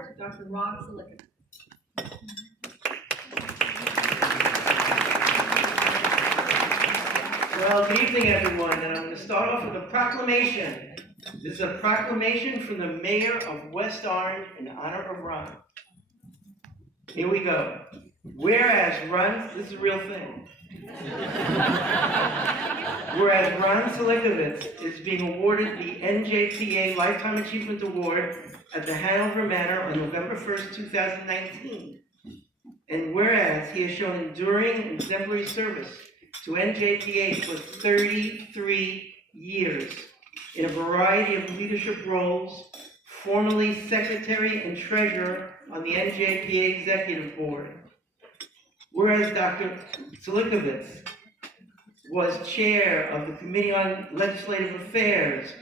award to Dr. Ron Silikovitz. Well, good evening, everyone, and I'm going to start off with a proclamation. This is a proclamation from the mayor of West Orange in honor of Ron. Here we go. Whereas Ron, this is a real thing. Whereas Ron Silikovitz is being awarded the NJPA Lifetime Achievement Award at the Hanover Manor on November 1st, 2019. And whereas he has shown enduring and exemplary service to NJPA for 33 years in a variety of leadership roles, formerly Secretary and Treasurer on the NJPA Executive Board. Whereas Dr. Silikovitz was Chair of the Committee on Legislative Affairs,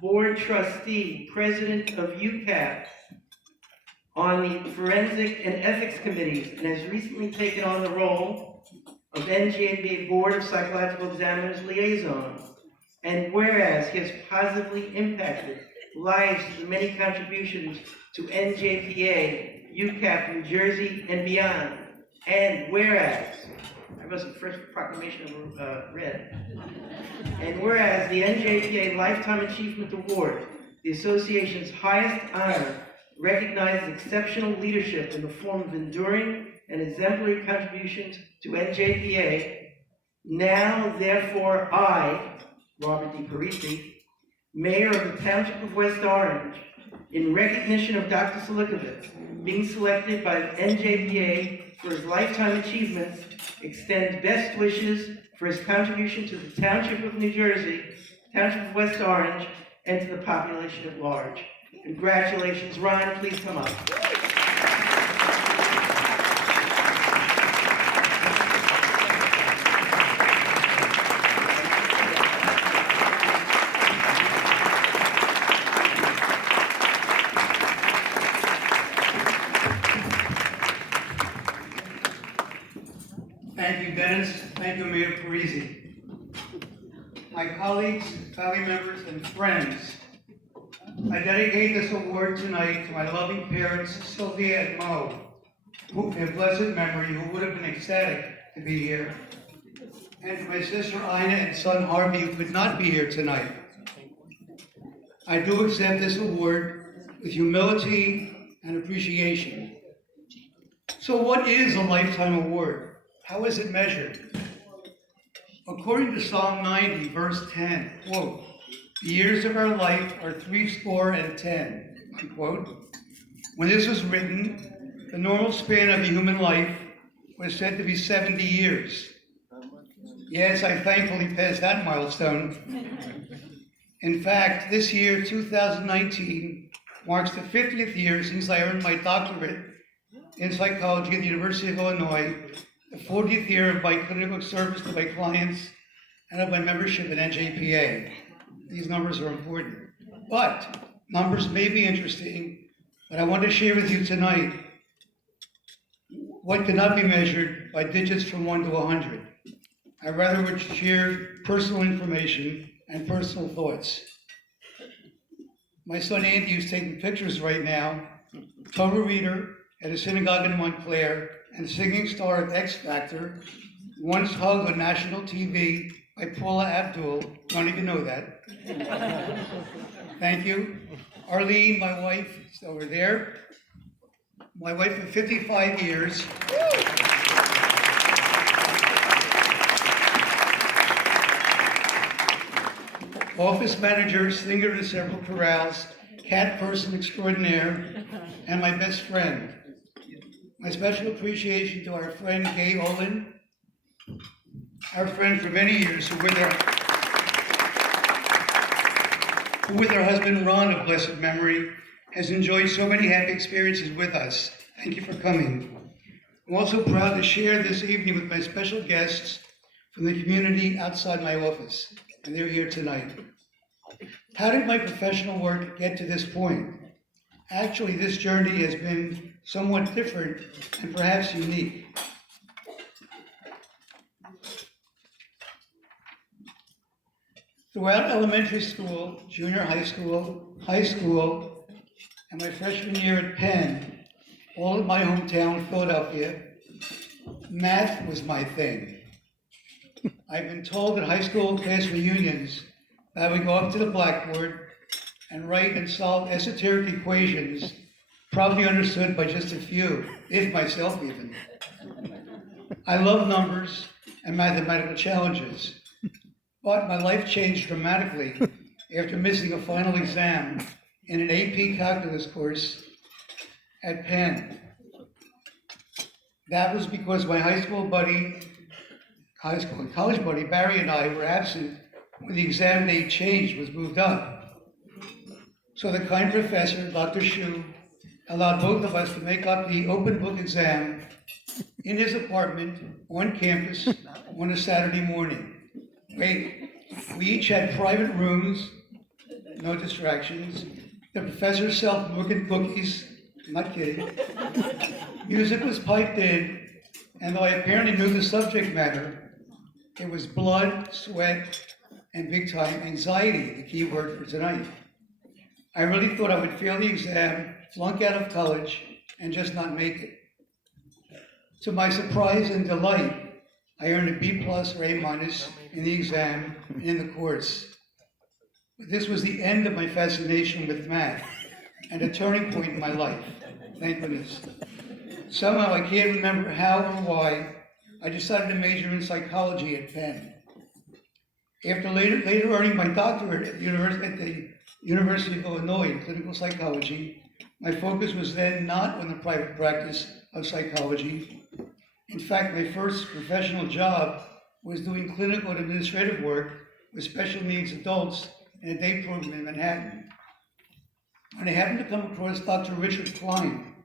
Board Trustee, President of UCAP, on the Forensic and Ethics Committees, and has recently taken on the role of NJPA Board of Psychological Examiners Liaison. And whereas he has positively impacted lives through the many contributions to NJPA, UCAP, New Jersey, and beyond. And whereas, that was the first proclamation I read. And whereas the NJPA Lifetime Achievement Award, the association's highest honor, recognizes exceptional leadership in the form of enduring and exemplary contributions to NJPA. Now, therefore, I, Robert D. Parisi, Mayor of the Township of West Orange, in recognition of Dr. Silikovitz being selected by NJPA for his lifetime achievements, extend best wishes for his contribution to the Township of New Jersey, Township of West Orange, and to the population at large. Congratulations, Ron. Please come up. Thank you, Dennis. Thank you, Mayor Parisi. My colleagues, family members, and friends, I dedicate this award tonight to my loving parents, Sylvia and Mo, who in blessed memory, who would have been ecstatic to be here, and to my sister Ina and son Harvey, who could not be here tonight. I do accept this award with humility and appreciation. So what is a lifetime award? How is it measured? According to Psalm 90, verse 10, quote, "The years of our life are 80, unquote. When this was written, the normal span of a human life was said to be 70 years. Yes, I thankfully passed that milestone. In fact, this year, 2019, marks the 50th year since I earned my doctorate in psychology at the University of Illinois, the 40th year of my clinical service to my clients, and of my membership at NJPA. These numbers are important. But numbers may be interesting, but I want to share with you tonight what cannot be measured by digits from 1 to 100. I rather would share personal information and personal thoughts. My son Andy, who's taking pictures right now, Torah reader at a synagogue in Montclair and singing star at X Factor, once hugged on national TV by Paula Abdul. Don't even know that. Thank you. Arlene, my wife, is over there. My wife for 55 years. Office manager, singer to several chorales, cat person extraordinaire, and my best friend. My special appreciation to our friend Kay Olin, our friend for many years, who with her husband Ron of blessed memory, has enjoyed so many happy experiences with us. Thank you for coming. I'm also proud to share this evening with my special guests from the community outside my office, and they're here tonight. How did my professional work get to this point? Actually, this journey has been somewhat different and perhaps unique. Throughout elementary school, junior high school, and my freshman year at Penn, all in my hometown, Philadelphia, math was my thing. I've been told at high school class reunions that I would go up to the blackboard and write and solve esoteric equations probably understood by just a few, if myself even. I love numbers and mathematical challenges, but my life changed dramatically after missing a final exam in an AP calculus course at Penn. That was because my college buddy, Barry, and I were absent when the exam date changed, was moved up. So the kind professor, Dr. Shu, allowed both of us to make up the open book exam in his apartment on campus on a Saturday morning. Wait, we each had private rooms, no distractions. The professor self-cooking cookies, I'm not kidding. Music was piped in, and though I apparently knew the subject matter, it was blood, sweat, and big-time anxiety, the key word for tonight. I really thought I would fail the exam, flunk out of college, and just not make it. To my surprise and delight, I earned a B+ or A- in the exam and in the course. But this was the end of my fascination with math and a turning point in my life, thank goodness. Somehow, I can't remember how or why, I decided to major in psychology at Penn. After later earning my doctorate at the University of Illinois in clinical psychology, my focus was then not on the private practice of psychology. In fact, my first professional job was doing clinical and administrative work with special needs adults in a day program in Manhattan. When I happened to come across Dr. Richard Klein,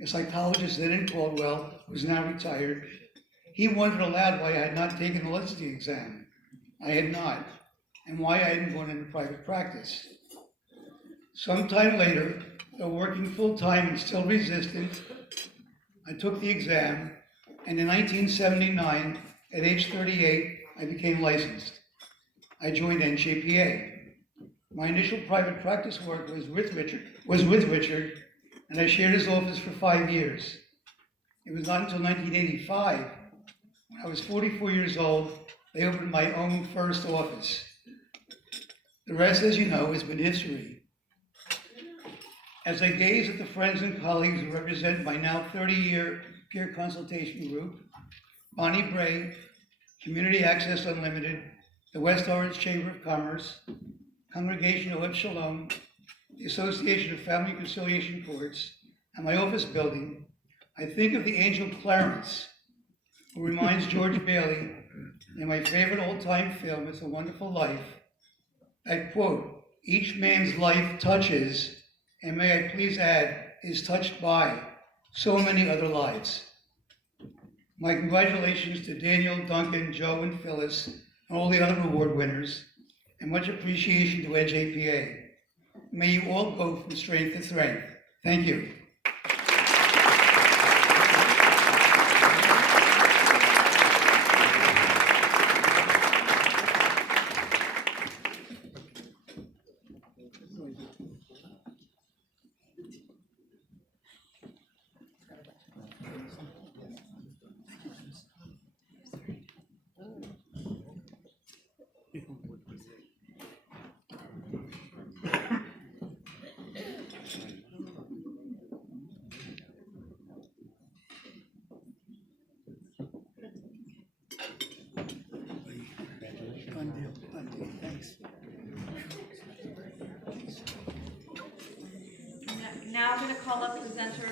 a psychologist then in Caldwell, who's now retired, he wondered aloud why I had not taken the literacy exam. I had not, and why I hadn't gone into private practice. Sometime later, though working full-time and still resistant, I took the exam, and in 1979, at age 38, I became licensed. I joined NJPA. My initial private practice work was with Richard, and I shared his office for 5 years. It was not until 1985, when I was 44 years old, they opened my own first office. The rest, as you know, has been history. As I gaze at the friends and colleagues who represent my now 30-year peer consultation group, Bonnie Bray, Community Access Unlimited, the West Orange Chamber of Commerce, Congregation of Shalom, the Association of Family Conciliation Courts, and my office building, I think of the angel Clarence, who reminds George Bailey in my favorite old-time film, It's a Wonderful Life, that, quote, each man's life touches, and may I please add, is touched by so many other lives. My congratulations to Daniel, Duncan, Joe, and Phyllis, and all the other award winners, and much appreciation to NJPA. May you all go from strength to strength. Thank you. Thanks. Now I'm going to call up presenters.